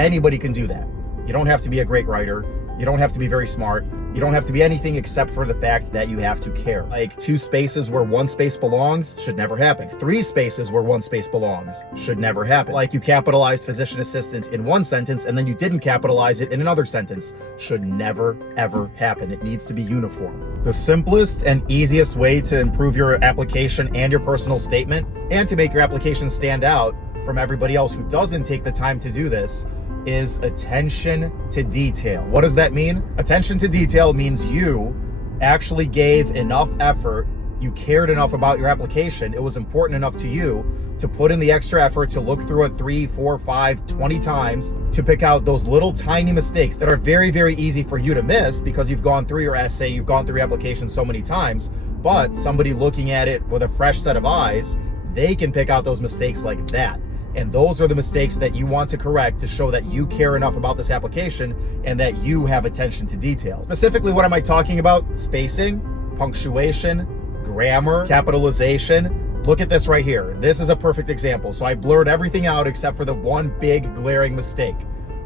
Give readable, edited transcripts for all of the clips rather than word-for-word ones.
Anybody can do that. You don't have to be a great writer. You don't have to be very smart. You don't have to be anything except for the fact that you have to care. Like 2 spaces where 1 space belongs should never happen. 3 spaces where 1 space belongs should never happen. Like you capitalized physician assistant in 1 sentence and then you didn't capitalize it in another sentence should never, ever happen. It needs to be uniform. The simplest and easiest way to improve your application and your personal statement, and to make your application stand out from everybody else who doesn't take the time to do this, is attention to detail. What does that mean? Attention to detail means you actually gave enough effort, you cared enough about your application, it was important enough to you to put in the extra effort to look through it 3, 4, 5, 20 times to pick out those little tiny mistakes that are very, very easy for you to miss because you've gone through your essay, you've gone through your application so many times, but somebody looking at it with a fresh set of eyes, they can pick out those mistakes like that. And those are the mistakes that you want to correct to show that you care enough about this application and that you have attention to detail. Specifically, what am I talking about? Spacing, punctuation, grammar, capitalization. Look at this right here. This is a perfect example. So I blurred everything out except for the one big glaring mistake.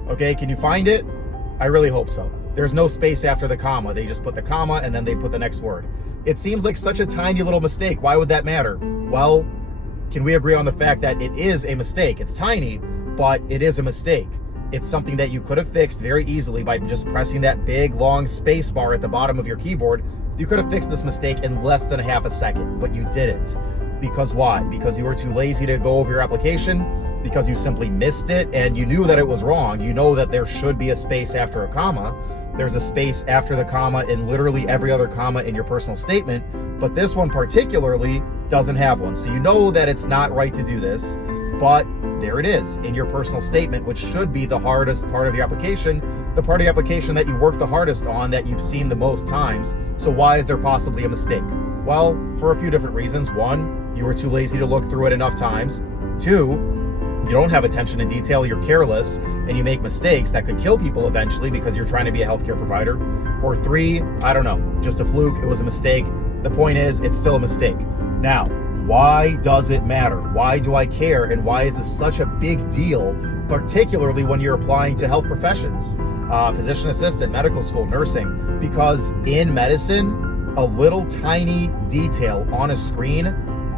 Okay, can you find it? I really hope so. There's no space after the comma. They just put the comma and then they put the next word. It seems like such a tiny little mistake. Why would that matter? Well, can we agree on the fact that it is a mistake? It's tiny, but it is a mistake. It's something that you could have fixed very easily by just pressing that big, long space bar at the bottom of your keyboard. You could have fixed this mistake in less than half a second, but you didn't. Because why? Because you were too lazy to go over your application, because you simply missed it and you knew that it was wrong. You know that there should be a space after a comma. There's a space after the comma in literally every other comma in your personal statement, but this one particularly doesn't have one. So you know that it's not right to do this, but there it is in your personal statement, which should be the hardest part of your application, the part of your application that you work the hardest on, that you've seen the most times. So why is there possibly a mistake? Well, for a few different reasons. 1, you were too lazy to look through it enough times. 2, you don't have attention to detail, you're careless, and you make mistakes that could kill people eventually because you're trying to be a healthcare provider. Or 3, I don't know, just a fluke, it was a mistake. The point is, it's still a mistake. Now, why does it matter? Why do I care? And why is this such a big deal, particularly when you're applying to health professions, physician assistant, medical school, nursing? Because in medicine, a little tiny detail on a screen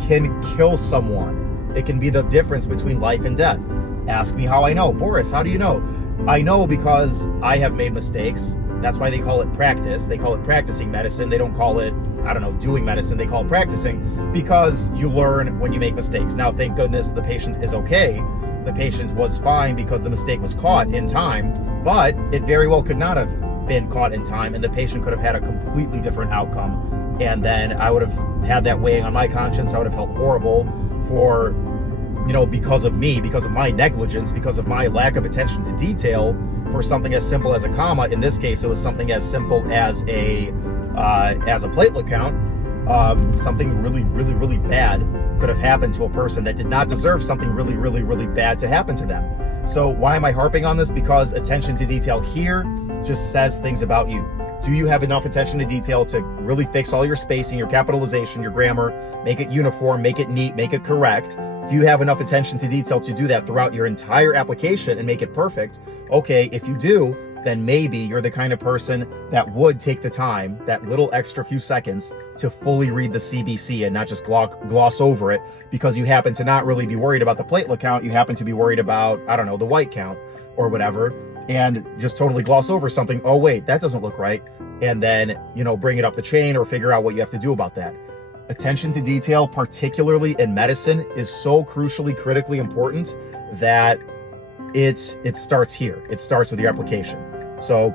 can kill someone. It can be the difference between life and death. Ask me how I know. Boris, how do you know? I know because I have made mistakes. That's why they call it practice. They call it practicing medicine. They don't call it, I don't know, doing medicine. They call it practicing, because you learn when you make mistakes. Now, thank goodness the patient is okay. The patient was fine because the mistake was caught in time, but it very well could not have been caught in time, and the patient could have had a completely different outcome. And then I would have had that weighing on my conscience. I would have felt horrible for, because of me, because of my negligence, because of my lack of attention to detail for something as simple as a comma. In this case, it was something as simple as a platelet count. Something really, really, really bad could have happened to a person that did not deserve something really, really, really bad to happen to them. So why am I harping on this? Because attention to detail here just says things about you. Do you have enough attention to detail to really fix all your spacing, your capitalization, your grammar, make it uniform, make it neat, make it correct? Do you have enough attention to detail to do that throughout your entire application and make it perfect? Okay, if you do, then maybe you're the kind of person that would take the time, that little extra few seconds, to fully read the CBC and not just gloss over it because you happen to not really be worried about the platelet count. You happen to be worried about, I don't know, the white count or whatever, and just totally gloss over something. Oh, wait, that doesn't look right. And then, bring it up the chain or figure out what you have to do about that. Attention to detail, particularly in medicine, is so crucially, critically important that it starts here. It starts with your application. So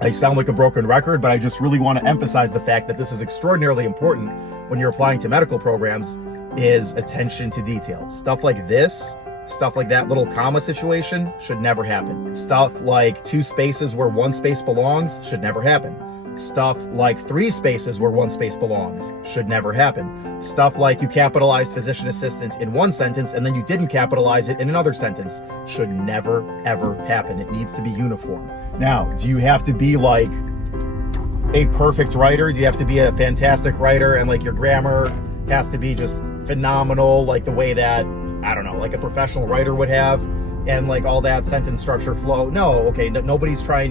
I sound like a broken record, but I just really want to emphasize the fact that this is extraordinarily important when you're applying to medical programs, is attention to detail. Stuff like this, stuff like that little comma situation should never happen. Stuff like 2 spaces where 1 space belongs should never happen. Stuff like 3 spaces where 1 space belongs should never happen. Stuff like you capitalized physician assistant in 1 sentence and then you didn't capitalize it in another sentence should never, ever happen. It needs to be uniform. Now, do you have to be like a perfect writer? Do you have to be a fantastic writer and like your grammar has to be just phenomenal, like the way that, I don't know, like a professional writer would have? and like all that sentence structure flow. No, okay, no one's trying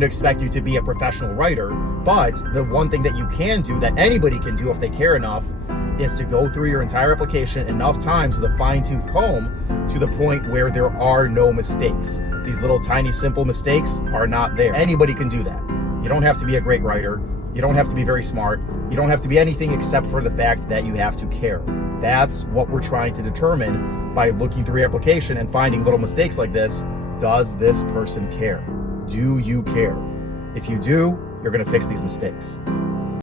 to expect you to be a professional writer, but the one thing that you can do, that anybody can do if they care enough, is to go through your entire application enough times with a fine-tooth comb to the point where there are no mistakes. These little tiny simple mistakes are not there. Anybody can do that. You don't have to be a great writer. You don't have to be very smart. You don't have to be anything except for the fact that you have to care. That's what we're trying to determine by looking through your application and finding little mistakes like this. Does this person care? Do you care? If you do, you're going to fix these mistakes.